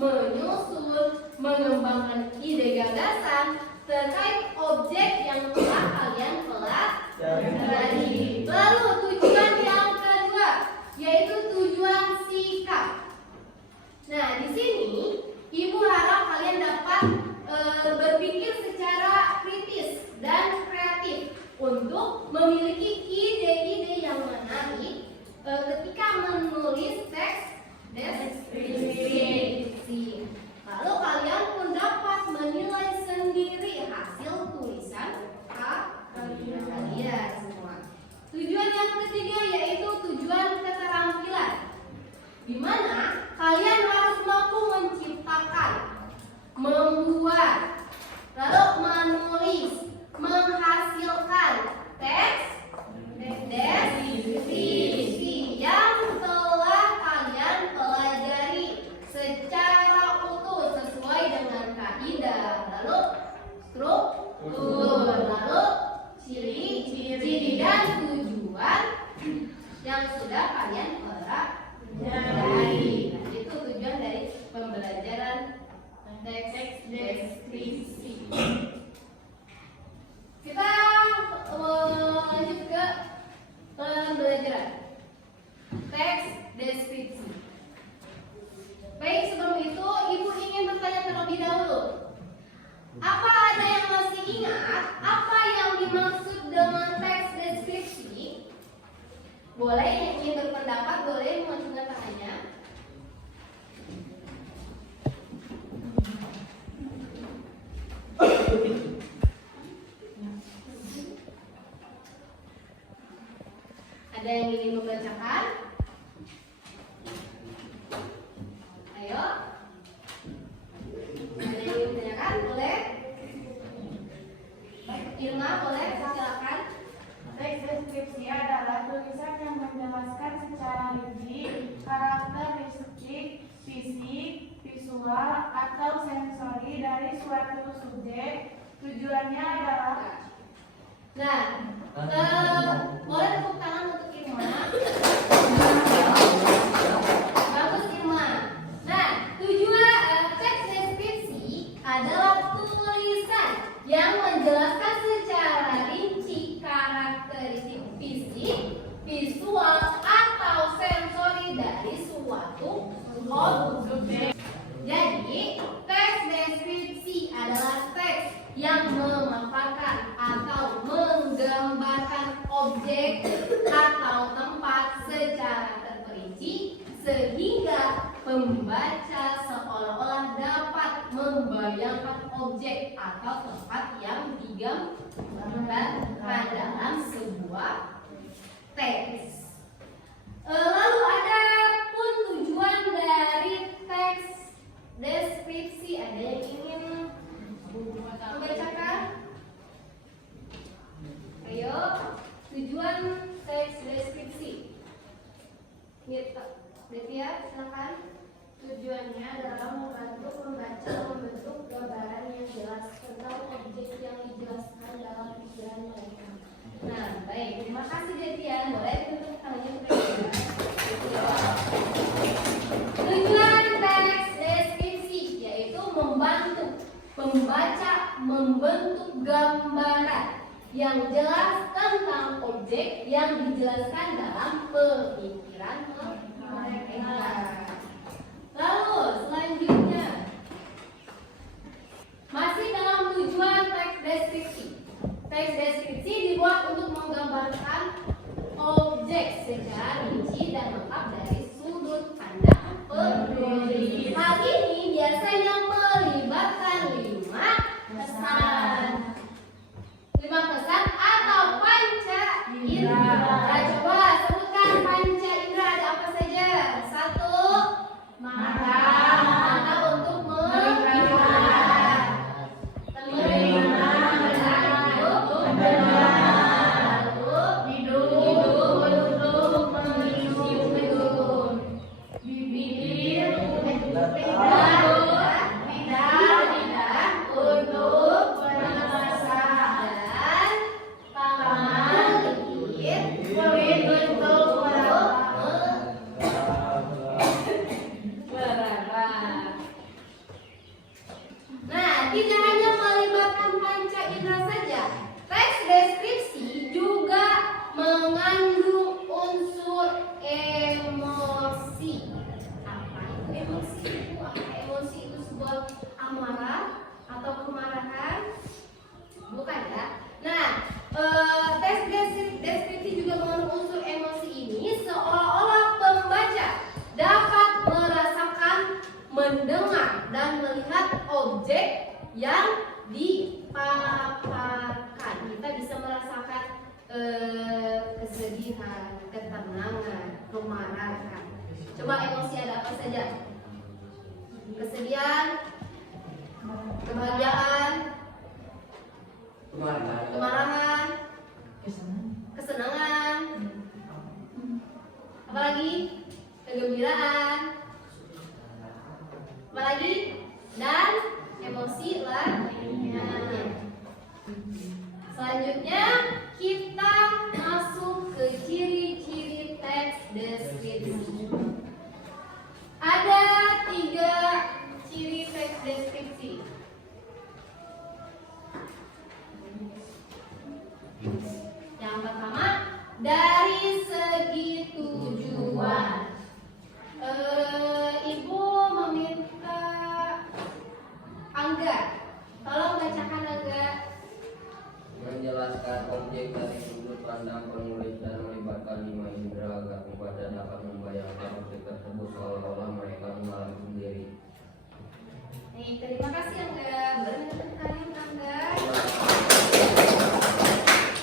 menyusun, mengembangkan ide gagasan terkait objek yang telah kalian pelajari. Lalu tujuan yang kedua yaitu tujuan sikap. Nah, di sini Ibu harap kalian dapat berpikir secara kritis dan kreatif untuk memiliki ide-ide yang menarik ketika menulis teks deskripsi. Lalu kalian pun dapat menilai sendiri hasil tulisan kalian semua. Tujuan yang ketiga yaitu tujuan keterampilan, di mana kalian harus mampu menciptakan, membuat, lalu menulis, menghasilkan teks deskripsi yang telah kalian pelajari secara utuh sesuai dengan kaidah, lalu struktur, lalu ciri-ciri dan tujuan yang sudah kalian pelajari. Nah, itu tujuan dari pembelajaran teks deskripsi. Kita lanjut ke pembelajaran teks deskripsi. Baik, sebelum itu Ibu ingin bertanya terlebih dahulu. Apa ada yang masih ingat apa yang dimaksud dengan teks deskripsi? Boleh yang ingin berpendapat, boleh mengajukan tangannya. Ada yang ingin membacakan? Ayo. Ada yang ingin bertanyakan? Boleh? Irma, boleh? Silakan. Teks deskripsi adalah tulisan yang menjelaskan secara rinci karakteristik fisik, visual, atau sensori dari suatu subjek. Tujuannya adalah boleh tepuk tangan untuk Irma. Bagus Irma. Nah, tujuan teks deskripsi adalah tulisan yang menjelaskan secara rinci karakteristik fisik, visual, atau sensori dari suatu objek. Jadi, teks deskripsi adalah teks yang memaparkan atau menggambarkan objek atau tempat secara terperinci sehingga pembaca seolah-olah dapat membayangkan objek atau tempat yang digambarkan dalam sebuah teks. Lalu ada pun tujuan dari teks deskripsi. Ada yang ingin membacakan? Ayo, tujuan teks deskripsi. Devia, silakan. tujuannya adalah membantu pembaca membentuk gambaran yang jelas tentang objek yang dijelaskan dalam pikiran mereka. Nah, baik. Terima kasih Devia. Boleh tutup tangannya Tujuan teks deskripsi yaitu membantu pembaca membentuk gambaran yang jelas tentang objek yang dijelaskan dalam pemikiran mereka. Lalu selanjutnya masih dalam tujuan teks deskripsi. Teks deskripsi dibuat untuk menggambarkan objek secara rinci dan lengkap dari sudut pandang pemberi. Hal ini biasanya melibatkan 5 kesan. 5 kesan atau panca indera. Coba sebutkan panca indera ada apa saja? objek yang dipaparkan. Kita bisa merasakan kesedihan, ketenangan, kemarahan. Coba emosi ada apa saja? Kesedihan, kebahagiaan, kemarahan, kesenangan, apalagi kegembiraan, apalagi dan emosi lainnya. Selanjutnya kita masuk ke ciri-ciri teks deskripsi. Ada 3 ciri teks deskripsi. Yang pertama, dari segi tujuan. Ibu meminta Angga, tolong bacakan Angga. Menjelaskan objek dari sudut pandang penulis dan melibatkan 5 indera agar pembaca dapat membayangkan objek tersebut seolah-olah mereka mengalami sendiri. Terima kasih Angga. Beri tepuk tangan Angga.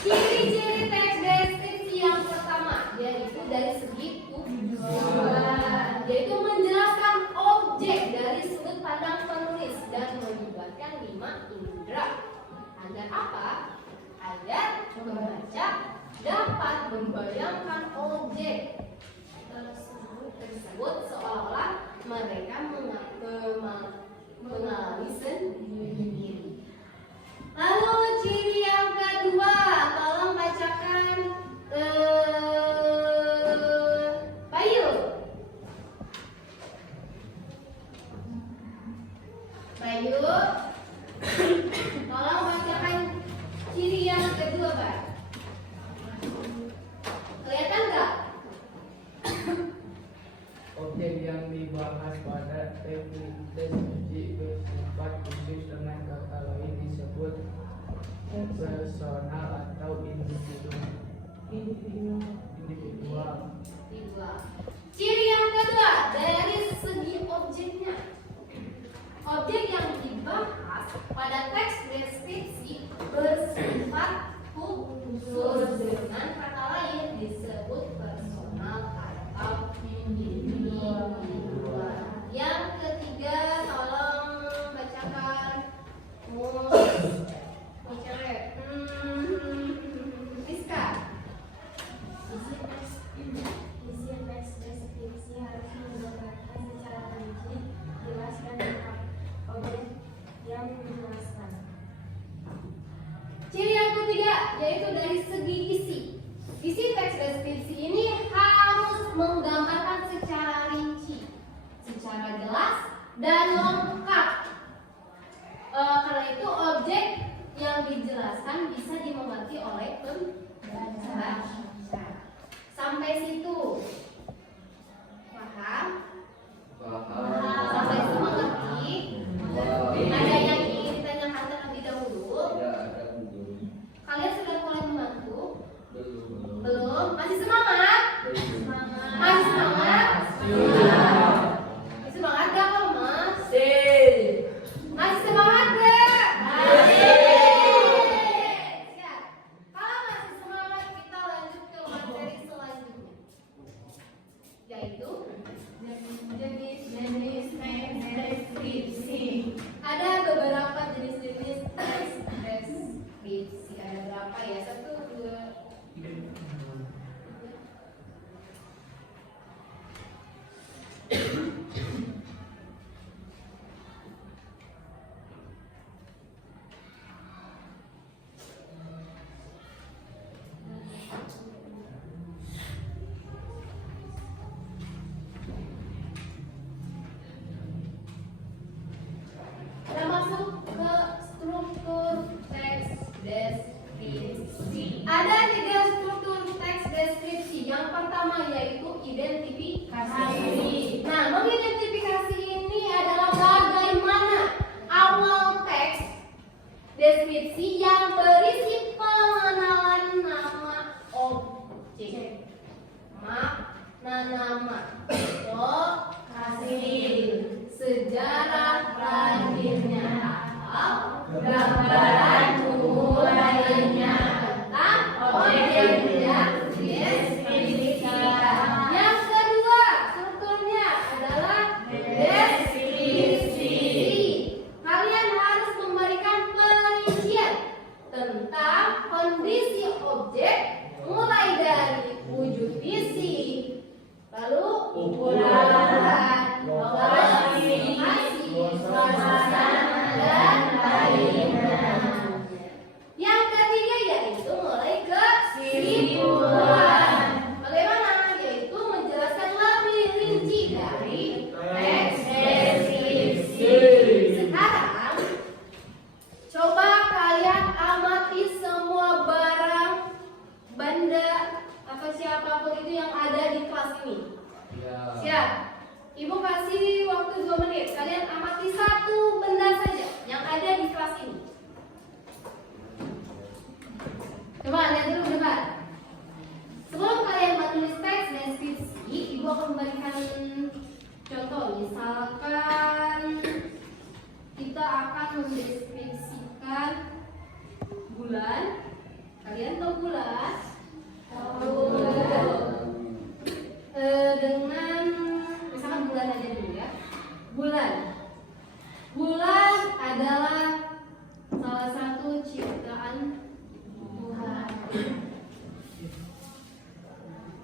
Ciri-ciri teks deskripsi yang pertama yaitu dari segi tujuan, yaitu menjelaskan objek dari sudut pandang penulis dan melibatkan 5 indera. Agar apa? Agar pembaca dapat membayangkan objek tersebut seolah-olah mereka mengalami sendiri. Lalu ciri yang kedua, tolong bacakan Bayu. Bayu, tolong bacakan ciri yang kedua, Pak. Kelihatan nggak? Objek yang dibahas pada deskripsi bersifat khusus dengan kata lain disebut personal atau individual. Ciri yang kedua dari segi objeknya. Objek yang dibahas pada teks deskripsi bersifat khusus dengan kata lain disebut personal atau individual. Yang ketiga, tolong bacakan Rizka. Isi teks deskripsi harus menggambarkan secara rinci, jelas dan lengkap objek yang dijelaskan. Ciri yang ketiga yaitu dari segi isi. Isi teks deskripsi ini harus menggambarkan secara rinci, secara jelas dan lengkap. Karena itu objek yang dijelaskan bisa dimengerti oleh pembaca. Sampai situ paham? Sampai situ mengerti? Ada yang ingin ditanyakan terlebih dahulu? Kalian sudah mulai membantu? Belum? Masih semangat? Masih semangat? Masih semangat gak kalau mas? Masih semangat gak? Siap. Kalau masih semangat kita lanjut ke materi selanjutnya, yaitu jenis-jenis teks deskripsi. Ada beberapa jenis-jenis teks deskripsi. Ada berapa ya? 1, 2. Kita masuk ke struktur teks deskripsi. Ada 3 struktur teks deskripsi. Yang pertama yaitu identifikasi. Nah, mengidentifikasi ini adalah bagaimana awal teks deskripsi yang berisi pengenalan nama objek, makna nama, lokasi, sejarah lahirnya, Ibu kasih waktu 2 menit. Kalian amati satu benda saja yang ada di kelas ini. Coba lihat dulu depan. Sebelum kalian menulis teks deskripsi, Ibu akan memberikan contoh. Misalkan kita akan mendeskripsikan bulan. Kalian tahu bulan? Dengan misalkan bulan aja dulu ya. Bulan adalah salah satu ciptaan Tuhan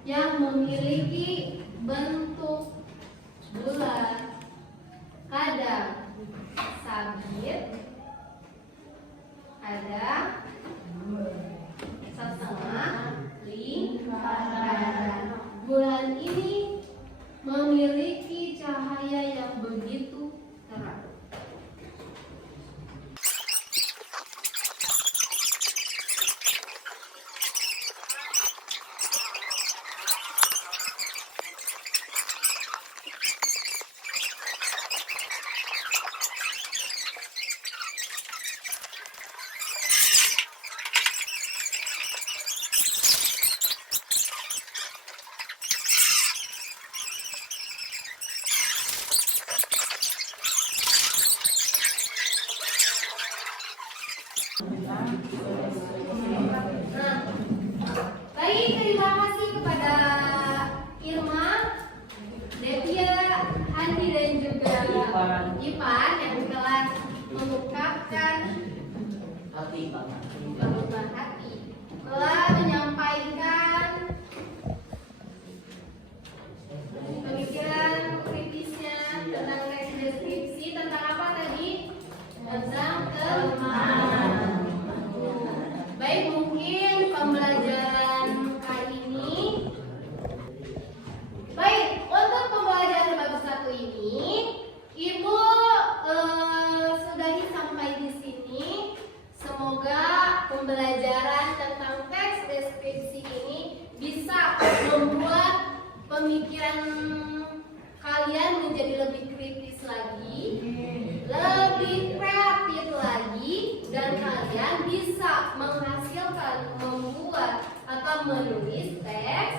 yang memiliki bentuk bulat, kadang sabit, kadang setengah lingkaran. Bulan ini memiliki cahaya yang begitu terang. Nah, baik, terima kasih kepada Irma, Devia, Andi dan juga Ipan yang telah mengungkapkan kebutuhan hati, telah menyampaikan pemikiran kritisnya tentang teks deskripsi. Tentang apa tadi? Tentang kelemahan. Baik, mungkin pembelajaran kali ini. Baik, untuk pembelajaran bab 1 ini, Ibu sudahi sampai di sini. Semoga pembelajaran tentang teks deskripsi ini bisa membuat pemikiran kalian menjadi lebih kritis lagi, lebih kreatif lagi, dan kalian bisa menghasilkan, membuat atau menulis teks